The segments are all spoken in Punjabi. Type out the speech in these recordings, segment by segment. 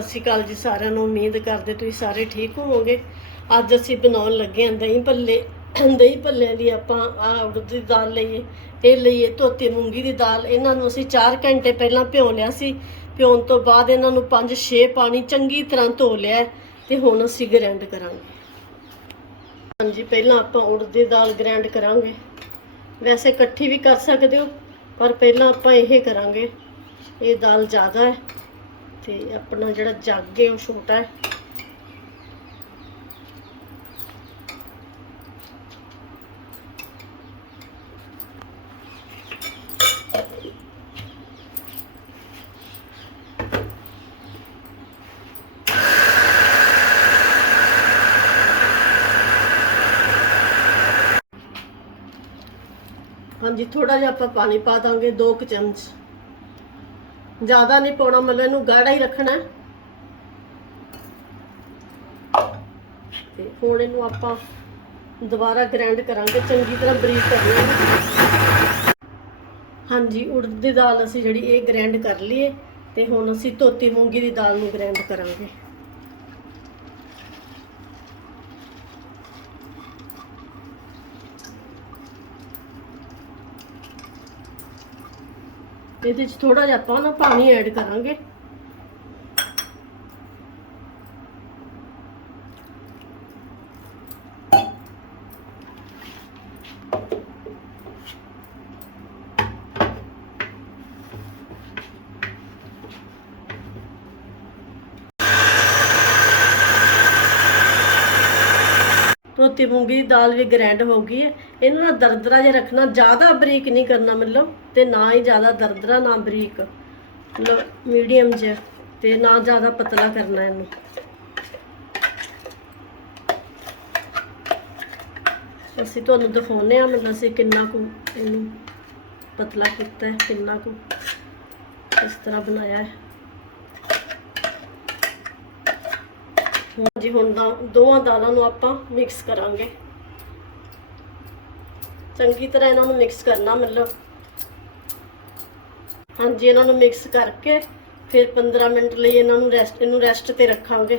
ਸਤਿ ਸ਼੍ਰੀ ਅਕਾਲ ਜੀ ਸਾਰਿਆਂ ਨੂੰ। ਉਮੀਦ ਕਰਦੇ ਤੁਸੀਂ ਸਾਰੇ ਠੀਕ ਹੋਵੋਗੇ। ਅੱਜ ਅਸੀਂ ਬਣਾਉਣ ਲੱਗੇ ਹਾਂ ਦਹੀਂ ਭੱਲੇ। ਦਹੀਂ ਭੱਲਿਆਂ ਦੀ ਆਪਾਂ, ਆਹ ਉੜਦ ਦੀ ਦਾਲ ਲਈਏ, ਇਹ ਲਈਏ ਧੋਤੀ ਮੂੰਗੀ ਦੀ ਦਾਲ। ਇਹਨਾਂ ਨੂੰ ਅਸੀਂ 4 ਘੰਟੇ ਪਹਿਲਾਂ ਭਿਓ ਲਿਆ ਸੀ। ਭਿਉਣ ਤੋਂ ਬਾਅਦ ਇਹਨਾਂ ਨੂੰ 5-6 ਪਾਣੀ ਚੰਗੀ ਤਰ੍ਹਾਂ ਧੋ ਲਿਆ ਹੈ ਤੇ ਹੁਣ ਅਸੀਂ ਗ੍ਰਾਈਂਡ ਕਰਾਂਗੇ। ਹਾਂਜੀ, ਪਹਿਲਾਂ ਆਪਾਂ ਉੜਦ ਦੀ ਦਾਲ ਗ੍ਰਾਈਂਡ ਕਰਾਂਗੇ। ਵੈਸੇ ਇਕੱਠੀ ਵੀ ਕਰ ਸਕਦੇ ਹੋ, ਪਰ ਪਹਿਲਾਂ ਆਪਾਂ ਇਹ ਕਰਾਂਗੇ। ਇਹ ਦਾਲ ਜ਼ਿਆਦਾ ਹੈ। ਤੇ ਆਪਣਾ ਜਿਹੜਾ ਜੱਗ ਹੈ ਉਹ ਛੋਟਾ ਹੈ। ਹਾਂਜੀ ਥੋੜਾ ਜਿਹਾ ਆਪਾਂ ਪਾਣੀ ਪਾ ਦਾਂਗੇ 2 ਕੁ ਚਮਚ। ਜ਼ਿਆਦਾ ਨਹੀਂ ਪਾਉਣਾ, ਮਤਲਬ ਇਹਨੂੰ ਗਾੜਾ ਹੀ ਰੱਖਣਾ ਹੈ। ਤੇ ਹੁਣ ਇਹਨੂੰ ਆਪਾਂ ਦੁਬਾਰਾ ਗ੍ਰਾਈਂਡ ਕਰਾਂਗੇ, ਚੰਗੀ ਤਰ੍ਹਾਂ ਬਰੀਕ ਕਰਨਾ ਹੈ ਹਾਂਜੀ, ਉੜਦ ਦੀ ਦਾਲ ਅਸੀਂ ਜਿਹੜੀ ਇਹ ਗ੍ਰਾਈਂਡ ਕਰ ਲਈਏ, ਤੇ ਹੁਣ ਅਸੀਂ ਧੋਤੀ ਮੂੰਗੀ ਦੀ ਦਾਲ ਨੂੰ ਗ੍ਰਾਈਂਡ ਕਰਾਂਗੇ ਇਹਦੇ ਚ ਥੋੜਾ ਜਿਹਾ ਆਪਾਂ ਨਾ ਪਾਣੀ ਐਡ ਕਰਾਂਗੇ। ਧੋਤੀ ਮੂੰਗੀ ਦੀ ਦਾਲ ਵੀ ਗ੍ਰੈਂਡ ਹੋ ਗਈ ਹੈ। ਇਹਨੂੰ ਨਾ ਦਰਦਰਾ ਜਿਹਾ ਰੱਖਣਾ, ਜ਼ਿਆਦਾ ਬਰੀਕ ਨਹੀਂ ਕਰਨਾ ਮਤਲਬ, ਤੇ ਨਾ ਹੀ ਜ਼ਿਆਦਾ ਦਰਦਰਾ, ਨਾ ਬਰੀਕ। ਮਤਲਬ ਮੀਡੀਅਮ ਜਿਹਾ, ਤੇ ਨਾ ਜ਼ਿਆਦਾ ਪਤਲਾ ਕਰਨਾ ਇਹਨੂੰ। ਅਸੀਂ ਤੁਹਾਨੂੰ ਦਿਖਾਉਨੇ ਆ ਮਤਲਬ ਅਸੀਂ ਕਿੰਨਾ ਕੁ ਇਹਨੂੰ ਪਤਲਾ ਕੀਤਾ ਹੈ, ਕਿੰਨਾ ਕੁ ਇਸ ਤਰ੍ਹਾਂ ਬਣਾਇਆ ਹੈ। ਜੀ ਹੁਣ ਦਾ ਦੋਵਾਂ ਦਾਲਾਂ ਨੂੰ ਆਪਾਂ ਮਿਕਸ ਕਰਾਂਗੇ। ਚੰਗੀ ਤਰ੍ਹਾਂ ਇਹਨਾਂ ਨੂੰ ਮਿਕਸ ਕਰਨਾ ਮਤਲਬ। ਹਾਂਜੀ ਇਹਨਾਂ ਨੂੰ ਮਿਕਸ ਕਰਕੇ ਫਿਰ 15 ਮਿੰਟ ਲਈ ਇਹਨਾਂ ਨੂੰ ਰੈਸਟ ਇਹਨੂੰ ਰੈਸਟ ਤੇ ਰੱਖਾਂਗੇ।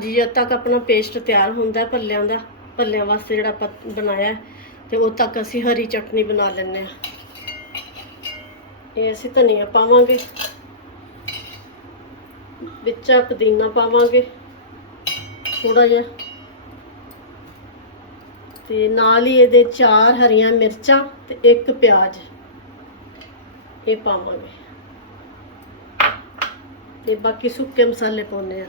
ਜੀ ਜਦ ਤੱਕ ਆਪਣਾ ਪੇਸਟ ਤਿਆਰ ਹੁੰਦਾ ਹੈ ਭੱਲਿਆਂ ਦਾ ਭੱਲਿਆਂ ਵਾਸਤੇ ਜਿਹੜਾ ਆਪਾਂ ਬਣਾਇਆ ਹੈ, ਤੇ ਉਦ ਤੱਕ ਅਸੀਂ ਹਰੀ ਚਟਨੀ ਬਣਾ ਲੈਂਦੇ ਆ ਇਹ ਅਸੀਂ ਧਨੀਆ ਪਾਵਾਂਗੇ। ਵਿੱਚ ਆ, ਪੁਦੀਨਾ ਪਾਵਾਂਗੇ। ਥੋੜਾ ਜਿਹਾ। ਤੇ ਨਾਲ ਹੀ ਇਹਦੇ ਚਾਰ ਹਰੀਆਂ ਮਿਰਚਾਂ ਤੇ ਇੱਕ ਪਿਆਜ਼। ਇਹ ਪਾਵਾਂਗੇ। ਤੇ ਬਾਕੀ ਸੁੱਕੇ ਮਸਾਲੇ ਪਾਉਣੇ ਆ।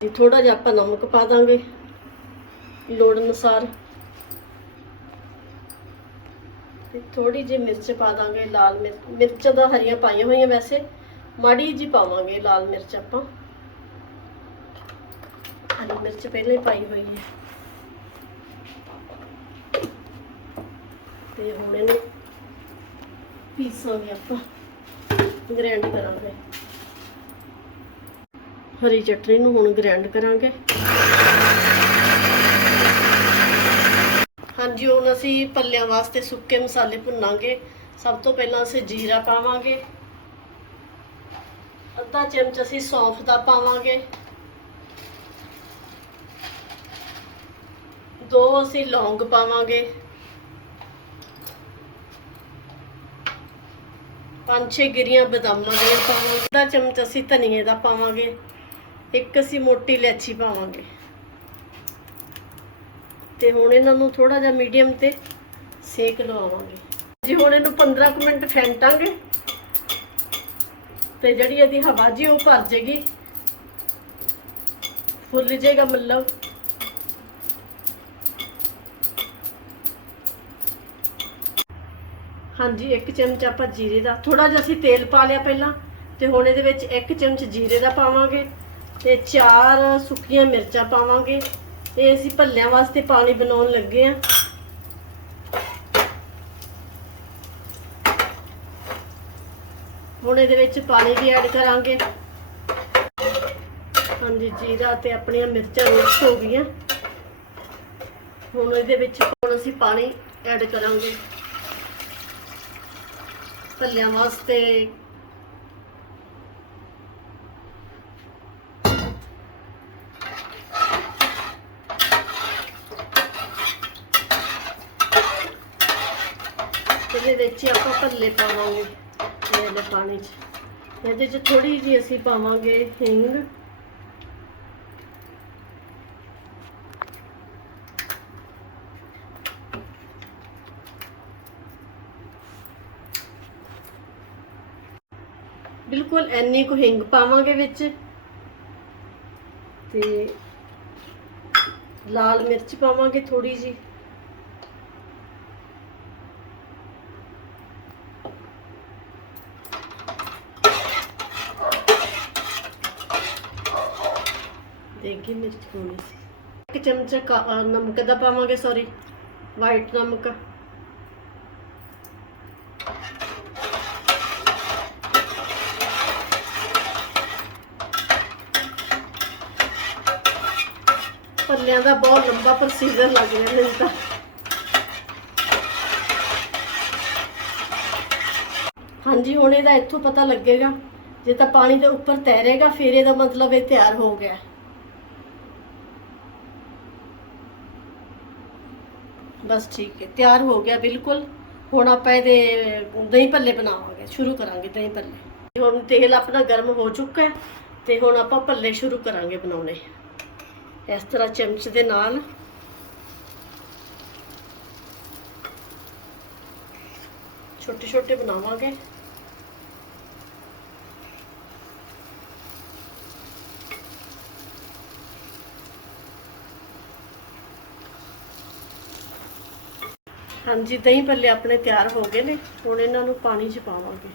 ਤੇ ਥੋੜਾ ਜਿਹਾ ਆਪਾਂ ਨਮਕ ਪਾ ਦਾਂਗੇ, ਲੋੜ ਅਨੁਸਾਰ। ਤੇ ਥੋੜੀ ਜਿਹੀ ਮਿਰਚ ਪਾ ਦਾਂਗੇ, ਲਾਲ ਮਿਰਚ ਮਿਰਚ ਦਾ ਹਰੀਆਂ ਪਾਈਆਂ ਹੋਈਆਂ ਵੈਸੇ। ਮਾੜੀ ਜੀ ਪਾਵਾਂਗੇ, ਲਾਲ ਮਿਰਚ ਆਪਾਂ। ਹਰੀ ਮਿਰਚ ਪਹਿਲਾਂ ਹੀ ਪਾਈ ਹੋਈ ਹੈ। ਤੇ ਹੁਣ ਇਹਨੂੰ ਪੀਸਾਂਗੇ ਆਪਾਂ। ਗ੍ਰੈਂਡ ਕਰਾਂਗੇ। ਹਰੀ ਚਟਨੀ ਨੂੰ ਹੁਣ ਗ੍ਰੈਂਡ ਕਰਾਂਗੇ। ਹਾਂਜੀ, ਹੁਣ ਅਸੀਂ ਪੱਲਿਆਂ ਵਾਸਤੇ ਸੁੱਕੇ ਮਸਾਲੇ ਭੁੰਨਾਂਗੇ। ਸਭ ਤੋਂ ਪਹਿਲਾਂ ਅਸੀਂ ਜੀਰਾ ਪਾਵਾਂਗੇ। ਅੱਧਾ ਚਮਚ ਅਸੀਂ ਸੌਂਫ ਦਾ ਪਾਵਾਂਗੇ। ਦੋ ਅਸੀਂ ਲੌਂਗ ਪਾਵਾਂਗੇ। ਪੰਜ ਛੇ ਗਿਰੀਆਂ ਬਦਾਮਾਂ ਦੀਆਂ ਪਾਵਾਂਗੇ। ਅੱਧਾ ਚਮਚ ਅਸੀਂ ਧਨੀਏ ਦਾ ਪਾਵਾਂਗੇ। ਇੱਕ ਅਸੀਂ ਮੋਟੀ ਇਲਾਚੀ ਪਾਵਾਂਗੇ। ਤੇ ਹੁਣ ਇਹਨਾਂ ਨੂੰ ਥੋੜਾ ਜਿਹਾ ਮੀਡੀਅਮ ਤੇ ਸੇਕ ਲਵਾਵਾਂਗੇ। ਜੀ ਹੁਣ ਇਹਨੂੰ 15 ਕੁ ਮਿੰਟ ਫੈਂਟਾਂਗੇ। ਤੇ ਜਿਹੜੀ ਇਹਦੀ ਹਵਾ ਜੀ ਉਹ ਭਰ ਜੇਗੀ। ਫੁੱਲ ਜੇਗਾ ਮਤਲਬ ਹਾਂਜੀ, ਇੱਕ ਚਮਚ ਆਪਾਂ ਜੀਰੇ ਦਾ। ਥੋੜਾ ਜਿਹਾ ਅਸੀਂ ਤੇਲ ਪਾ ਲਿਆ ਪਹਿਲਾਂ, ਤੇ ਹੁਣ ਇਹਦੇ ਵਿੱਚ ਇੱਕ ਚਮਚ ਜੀਰੇ ਦਾ ਪਾਵਾਂਗੇ, ਤੇ ਚਾਰ ਸੁੱਕੀਆਂ ਮਿਰਚਾਂ ਪਾਵਾਂਗੇ। ਇਹ ਅਸੀਂ ਭੱਲਿਆਂ ਵਾਸਤੇ ਪਾਣੀ ਬਣਾਉਣ ਲੱਗੇ ਆ। ਹੁਣ ਇਹਦੇ ਵਿੱਚ ਪਾਣੀ ਵੀ ਐਡ ਕਰਾਂਗੇ। ਹਾਂਜੀ, ਜੀਰਾ ਤੇ ਆਪਣੀਆਂ ਮਿਰਚਾਂ ਮਿਕਸ ਹੋ ਗਈਆਂ। ਹੁਣ ਇਹਦੇ ਵਿੱਚ ਹੁਣ ਅਸੀਂ ਪਾਣੀ ਐਡ ਕਰਾਂਗੇ। ਭੱਲਿਆਂ ਵਾਸਤੇ। ਇਹਦੇ ਵਿੱਚ ਆਪਾਂ ਭੱਲੇ ਪਾਵਾਂਗੇ। ਇਹ ਪਾਣੀ 'ਚ। ਇਹਦੇ 'ਚ ਥੋੜੀ ਜਿਹੀ ਅਸੀਂ ਪਾਵਾਂਗੇ ਹਿੰਗ। ਬਿਲਕੁਲ ਇੰਨੀ ਕੁ ਹਿੰਗ ਪਾਵਾਂਗੇ ਵਿੱਚ। ਤੇ ਲਾਲ ਮਿਰਚ ਪਾਵਾਂਗੇ ਥੋੜੀ ਜੀ ਦੇਗੀ ਮਿਰਚ ਪਾਉਣੀ ਸੀ ਇੱਕ ਚਮਚਾ ਕਾ- ਨਮਕ ਦਾ ਪਾਵਾਂਗੇ ਸੌਰੀ ਵਾਈਟ ਨਮਕ। ਪੱਲਿਆਂ ਦਾ ਬਹੁਤ ਲੰਬਾ ਪ੍ਰੋਸੀਜਰ ਲੱਗ ਰਿਹਾ ਮੈਨੂੰ ਤਾਂ। ਹਾਂਜੀ, ਹੁਣ ਇਹਦਾ ਇੱਥੋਂ ਪਤਾ ਲੱਗੇਗਾ। ਜੇ ਤਾਂ ਪਾਣੀ ਦੇ ਉੱਪਰ ਤੈਰੇਗਾ, ਫਿਰ ਇਹਦਾ ਮਤਲਬ ਇਹ ਤਿਆਰ ਹੋ ਗਿਆ। ਬਸ ਠੀਕ ਹੈ, ਤਿਆਰ ਹੋ ਗਿਆ ਬਿਲਕੁਲ। ਹੁਣ ਆਪਾਂ ਇਹਦੇ, ਦਹੀਂ ਭੱਲੇ ਬਣਾਵਾਂਗੇ, ਸ਼ੁਰੂ ਕਰਾਂਗੇ ਦਹੀਂ ਭੱਲੇ। ਹੁਣ ਤੇਲ ਆਪਣਾ ਗਰਮ ਹੋ ਚੁੱਕਾ ਹੈ, ਤੇ ਹੁਣ ਆਪਾਂ ਭੱਲੇ ਸ਼ੁਰੂ ਕਰਾਂਗੇ ਬਣਾਉਣੇ। ਇਸ ਤਰ੍ਹਾਂ ਚਮਚ ਦੇ ਨਾਲ। ਛੋਟੇ ਛੋਟੇ ਬਣਾਵਾਂਗੇ। ਹਾਂਜੀ, ਦਹੀਂ ਭੱਲੇ ਆਪਣੇ ਤਿਆਰ ਹੋ ਗਏ ਨੇ, ਹੁਣ ਇਹਨਾਂ ਨੂੰ ਪਾਣੀ 'ਚ ਪਾਵਾਂਗੇ।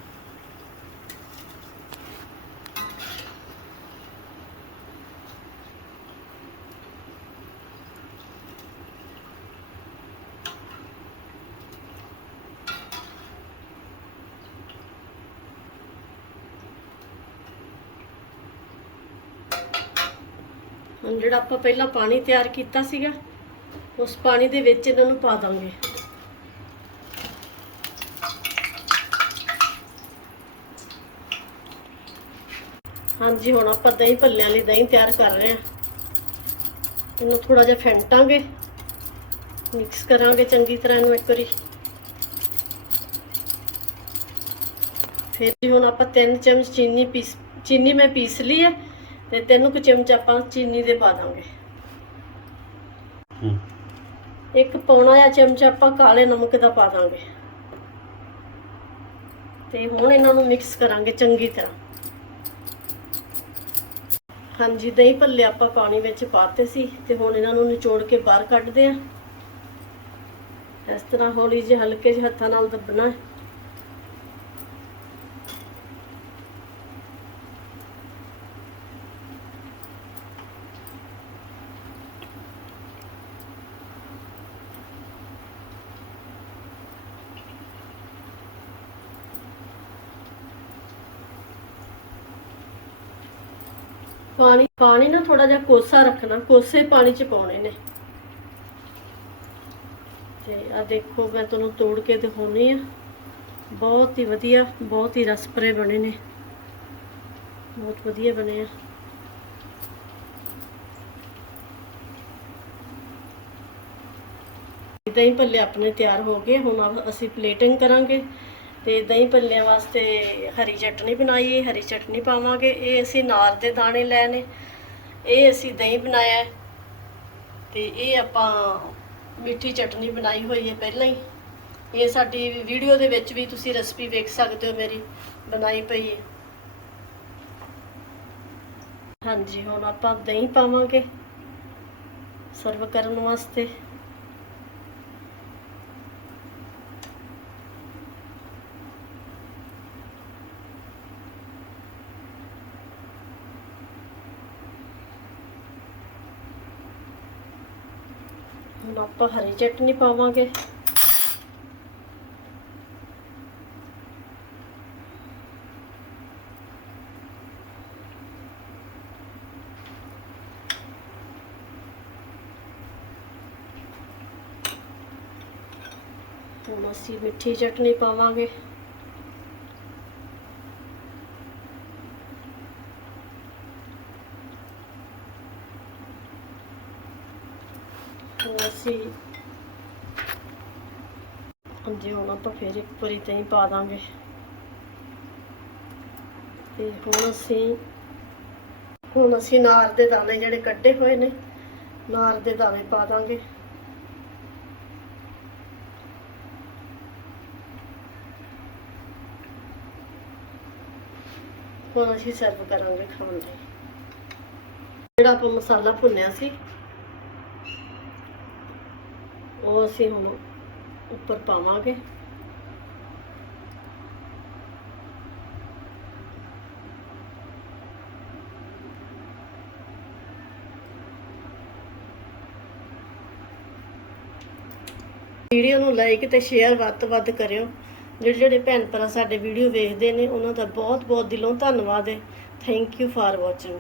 ਹੁਣ ਜਿਹੜਾ ਆਪਾਂ ਪਹਿਲਾਂ ਪਾਣੀ ਤਿਆਰ ਕੀਤਾ ਸੀਗਾ, ਉਸ ਪਾਣੀ ਦੇ ਵਿੱਚ ਇਹਨਾਂ ਨੂੰ ਪਾ ਦਾਂਗੇ। ਹਾਂਜੀ ਹੁਣ ਆਪਾਂ ਦਹੀਂ ਭੱਲਿਆਂ ਲਈ ਦਹੀਂ ਤਿਆਰ ਕਰ ਰਹੇ ਹਾਂ। ਇਹਨੂੰ ਥੋੜਾ ਜਿਹਾ ਫੈਂਟਾਂਗੇ। ਮਿਕਸ ਕਰਾਂਗੇ ਚੰਗੀ ਤਰ੍ਹਾਂ ਇਹਨੂੰ ਇੱਕ ਵਾਰੀ। ਫਿਰ ਜੀ ਹੁਣ ਆਪਾਂ ਤਿੰਨ ਚਮਚ ਚੀਨੀ ਪੀਸ ਚੀਨੀ ਮੈਂ ਪੀਸ ਲਈ ਹੈ ਤੇ ਤਿੰਨ ਕੁ ਚਮਚ ਆਪਾਂ ਚੀਨੀ ਦੇ ਪਾ ਦਾਂਗੇ। ਹੂੰ। ਇੱਕ ਪੌਣਾ ਜਾਂ ਚਮਚ ਆਪਾਂ ਕਾਲੇ ਨਮਕ ਦਾ ਪਾ ਦਾਂਗੇ। ਤੇ ਹੁਣ ਇਹਨਾਂ ਨੂੰ ਮਿਕਸ ਕਰਾਂਗੇ ਚੰਗੀ ਤਰ੍ਹਾਂ। ਹਾਂਜੀ, ਦਹੀਂ ਭੱਲੇ ਆਪਾਂ ਪਾਣੀ ਵਿੱਚ ਪਾਤੇ ਸੀ ਤੇ ਹੁਣ ਇਹਨਾਂ ਨੂੰ ਨਿਚੋੜ ਕੇ ਬਾਹਰ ਕੱਢਦੇ ਆ ਇਸ ਤਰ੍ਹਾਂ ਹੌਲੀ ਜਿਹੇ ਹਲਕੇ ਜਿਹੇ ਹੱਥਾਂ ਨਾਲ ਦੱਬਣਾ ਹੈ। ਪਾਣੀ ਪਾਣੀ ਨਾ ਥੋੜਾ ਜਿਹਾ ਕੋਸਾ ਰੱਖਣਾ, ਕੋਸੇ ਪਾਣੀ ਚ ਪਾਉਣੇ ਨੇ। ਤੇ ਆ ਦੇਖੋ, ਮੈਂ ਤੁਹਾਨੂੰ ਤੋੜ ਕੇ ਦਿਖਾਉਣੀ ਆ। ਬਹੁਤ ਹੀ ਵਧੀਆ, ਬਹੁਤ ਹੀ ਰਸਪਰੇ ਬਣੇ ਨੇ। ਬਹੁਤ ਵਧੀਆ ਬਣੇ ਆ। ਦਹੀਂ ਭੱਲੇ ਆਪਣੇ ਤਿਆਰ ਹੋ ਗਏ। ਹੁਣ ਅਸੀਂ ਪਲੇਟਿੰਗ ਕਰਾਂਗੇ। ਤੇ ਦਹੀਂ ਭੱਲਿਆਂ ਵਾਸਤੇ ਹਰੀ ਚਟਨੀ ਬਣਾਈ ਹੈ ਹਰੀ ਚਟਨੀ ਪਾਵਾਂਗੇ। ਇਹ ਅਸੀਂ ਨਾਰ ਦੇ ਦਾਣੇ ਲੈ ਨੇ। ਇਹ ਅਸੀਂ ਦਹੀਂ ਬਣਾਇਆ। ਹੈ। ਤੇ ਇਹ ਆਪਾਂ ਮਿੱਠੀ ਚਟਨੀ ਬਣਾਈ ਹੋਈ ਹੈ ਪਹਿਲਾਂ ਹੀ। ਇਹ ਸਾਡੀ ਵੀਡੀਓ ਦੇ ਵਿੱਚ ਵੀ ਤੁਸੀਂ ਰੈਸਪੀ ਵੇਖ ਸਕਦੇ ਹੋ ਮੇਰੀ, ਬਣਾਈ ਪਈ ਹੈ। ਹਾਂਜੀ, ਹੁਣ ਆਪਾਂ ਦਹੀਂ ਪਾਵਾਂਗੇ। ਸਰਵ ਕਰਨ ਵਾਸਤੇ ਹੁਣ ਆਪਾਂ ਹਰੀ ਚਟਨੀ ਪਾਵਾਂਗੇ। ਹੁਣ ਅਸੀਂ ਮਿੱਠੀ ਚਟਨੀ ਪਾਵਾਂਗੇ। ਅਸੀਂ ਹਾਂਜੀ, ਹੁਣ ਆਪਾਂ ਫੇਰ ਇੱਕ ਵਾਰੀ ਦਹੀਂ ਪਾ ਦਾਂਗੇ। ਤੇ ਹੁਣ ਅਸੀਂ ਹੁਣ ਅਸੀਂ ਨਾਰ ਦੇ ਦਾਣੇ ਜਿਹੜੇ ਕੱਢੇ ਹੋਏ ਨੇ, ਨਾਰ ਦੇ ਦਾਣੇ ਪਾ ਦਾਂਗੇ। ਹੁਣ ਅਸੀਂ ਸਰਵ ਕਰਾਂਗੇ ਖਾਣ ਲਈ। ਜਿਹੜਾ ਆਪਾਂ ਮਸਾਲਾ ਭੁੰਨਿਆ ਸੀ ਉਹ ਅਸੀਂ ਹੁਣ ਉੱਪਰ ਪਾਵਾਂਗੇ। ਵੀਡੀਓ ਨੂੰ ਲਾਈਕ ਤੇ ਸ਼ੇਅਰ ਵੱਧ ਤੋਂ ਵੱਧ ਕਰਿਓ। ਜਿਹੜੇ ਜਿਹੜੇ ਭੈਣ ਭਰਾ ਸਾਡੇ ਵੀਡੀਓ ਵੇਖਦੇ ਨੇ, ਉਹਨਾਂ ਦਾ ਬਹੁਤ ਬਹੁਤ ਦਿਲੋਂ ਧੰਨਵਾਦ ਹੈ। Thank you for watching